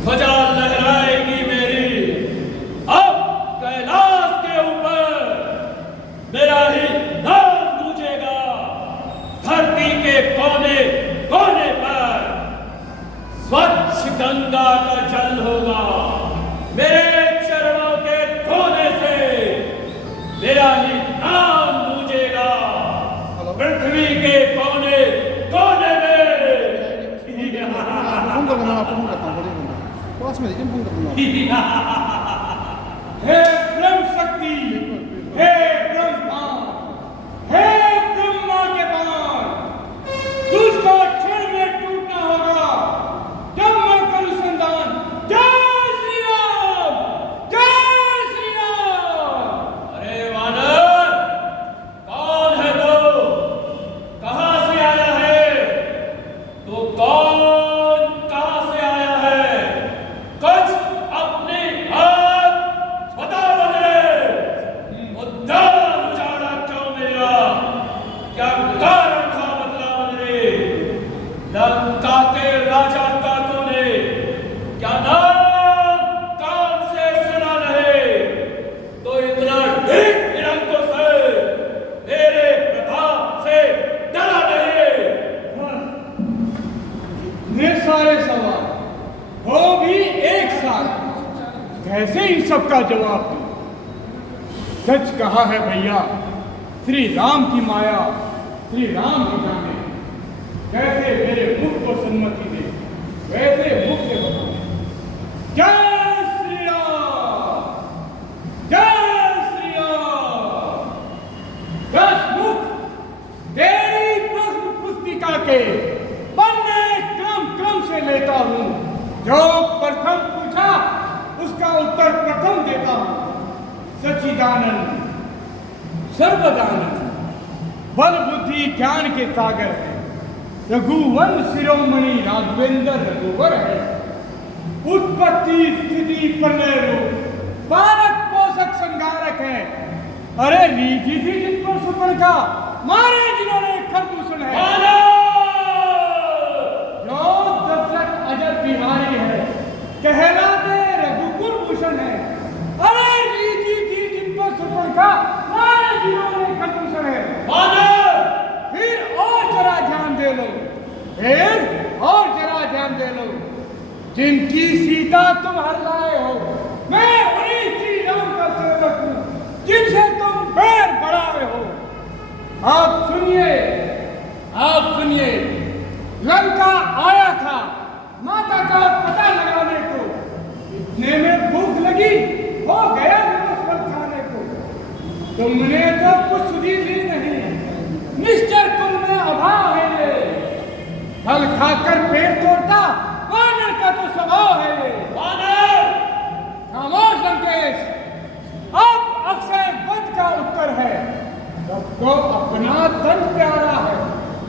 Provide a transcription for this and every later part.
ध्वजा लहराएगी मेरी अब कैलाश के ऊपर, मेरा ही नाम गूंजेगा धरती के कोने कोने पर। स्वच्छ गंगा का जल होगा मेरे चरणों के धोने से, मेरा ही नाम गूंजेगा पृथ्वी के कोने कोने में। हे ब्रह्म शक्ति, हे ब्रह्मा, हे ब्रह्मा के बाण, तुझको क्षण में टूटना होगा जब मैं करूं संधान। जय श्री राम, जय श्री राम। अरे वानर, कौन है तू? कहां से आया है तू? कौन कहां से आया है? कुछ अपने आप बता बने। उद्यान उजाड़ा क्यों मेरा? क्या कारण था बदला बने? लंका के राजा का तूने क्या नाम कान से सुना नहीं? तो इतना ठीक निरंकुश है, मेरे प्रताप से डरा नहीं। ये सारे सवाल वो भी एक साथ, कैसे इन सब का जवाब दूं? सच कहा है भैया, श्री राम की माया श्री राम ही जाने। कैसे मेरे मुख को सम्मति दे, वैसे मुख से बताओ। जय श्री राम, जय श्री राम। दशमुख तेरी प्रश्न पुस्तिका के पन्ने क्रम से लेता हूं। जो प्रथम पूछा उसका उत्तर प्रथम देता हूं। सच्चिदानंद सर्वदानंद बल बुद्धि ज्ञान के सागर है। रघुवंश शिरोमणि राघवेंद्र रघुवर है। उत्पत्ति स्थिति प्रलय रूप पालक पोषक संगारक है। अरे रीति थी जिन पर सुपन का, मारे जिन्होंने खरदूषण है। जो दशरथ अजर बिहारी है, कहलाते रघुकुल भूषण है। अरे रीति थी जिन पर सुपन का, मारे जिन्होंने खरदूषण है। फिर और जरा ध्यान दे लो, फिर और जरा ध्यान दे लो। जिनकी सीता तुम हर लाए हो, मैं उन्हीं श्री राम का सेवक हूं जिनसे तुम बैर बढ़ाए हो। आप सुनिए, आप सुनिए। लंका आया था माता का पता लगाने को, इतने में भूख लगी हो गया फल खाने को। तुमने तो कुछ सुधी ली नहीं, निश्चर कुल में अभाव है ये। फल खाकर पेट तोड़ता वानर का तो स्वभाव है ये। वानर खामोश लंकेश, अब अक्षय वध का उत्तर है। सबको अपना तन प्यारा है।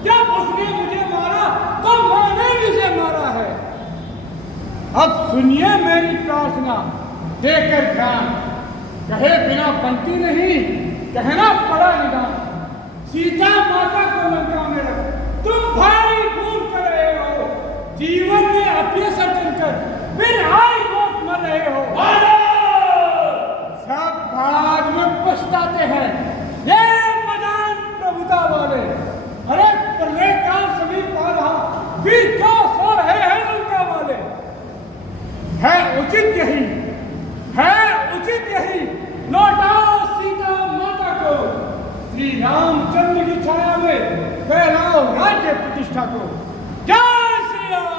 जब उसने मुझे मारा तो मैंने भी उसे मारा है। अब सुनिए मेरी प्रार्थना, देकर ध्यान। कहे बिना बनती नहीं, कहना पड़ा निदान। सीता माता को लंका में रख, तुम भारी भूल कर रहे हो। जीवन में अपने सर्जन कर फिर आई मौत मर रहे हो। सब बाद में पछताते हैं ये मदान प्रभुता वाले। अरे प्रलय काल समीप आ रहा, फिर क्यों सो रहे हैं लंका वाले? है उचित यही, है उचित यही। लौटाओ सीता माता को, श्री रामचंद्र की छाया में फैलाओ राज्य प्रतिष्ठा को। जय श्री राम।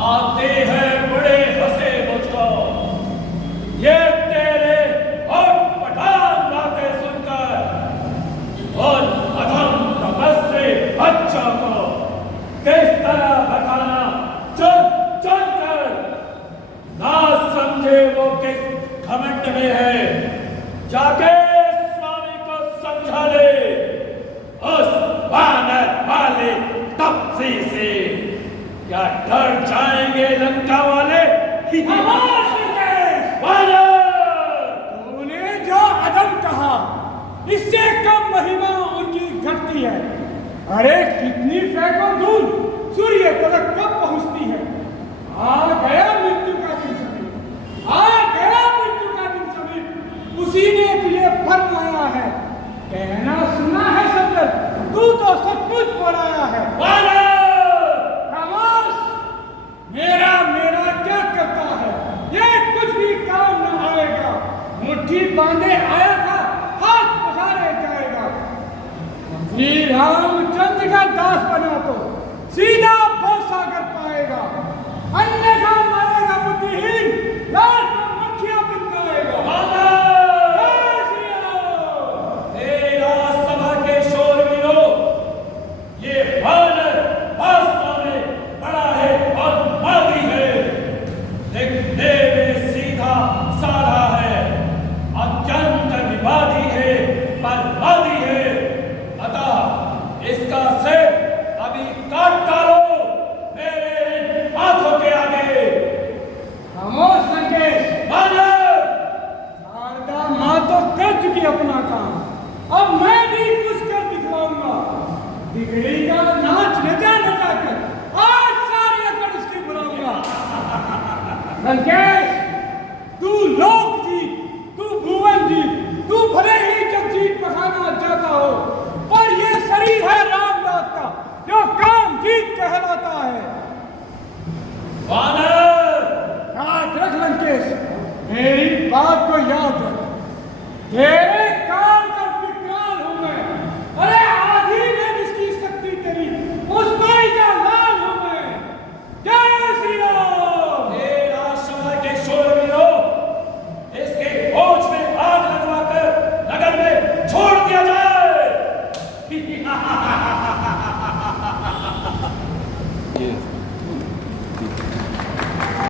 आते हैं बड़े हंसे मुझको, ये तेरे और पठान बातें सुनकर। और अधम तपस्वी बच्चों को किस तरह बताना चुप चुप कर। ना समझे वो किस घमंड में है, जाके स्वामी को समझा ले। उस वानर वाले तपसी से क्या डर जाएंगे लंका वाले? खामोश लंकेश। वानर पहुंचती है। अरे कितनी सैकड़ों दूर सूर्य तक कब पहुंचती है। आ गया मृत्यु का दिन समीप, आ गया मृत्यु का दिन समीप। उसी ने तुझे फरमाया है, कहना सुना है सफर, तू तो सचमुच पढ़ाया है। खामोश, मेरा मेरा क्या करता है, ये कुछ भी काम न आएगा। मुट्ठी बांधे आया था, हाथ पसारे जाएगा। श्री रामचंद्र का दास बना तो सीधा भवसागर पाएगा, अन्यथा मारेगा बुद्धिहीन, लाश में मक्खियां बन जाएगा। तेरा सभा के शोरवीरों, ये वानर वास्तव में बड़ा है और मादी है, दिखने में सीधा साधा है, अत्यंत विवादी है, पर वादी है। अतः इसका सिर अभी काट डालो मेरे हाथों के आगे। खामोश लंकेश, शारदा माँ तो कर चुकी अपना काम, अब मैं भी कुछ कर दिखलाऊंगा। बिगड़ी का नाच नचा नचा कर आज सारी अकड़ उसकी बुलाऊंगा। लंकेश, तू लोक जीत, तू भुवन जीत, तू भले ही जग जीत पखाना चाहता हो, पर ये शरीर है रामदास का जो काम जीत कहलाता है। याद रख लंकेश, मेरी बात को याद रख। तेरे काल का विकराल हूं मैं, अरे आधी में जिसकी शक्ति तेरी, उस भाई का लाल हूं मैं। जय श्री राम। तेरा सभा के शोरवीरों, इसके होश में आग लगवाकर नगर में छोड़ दिया जाए।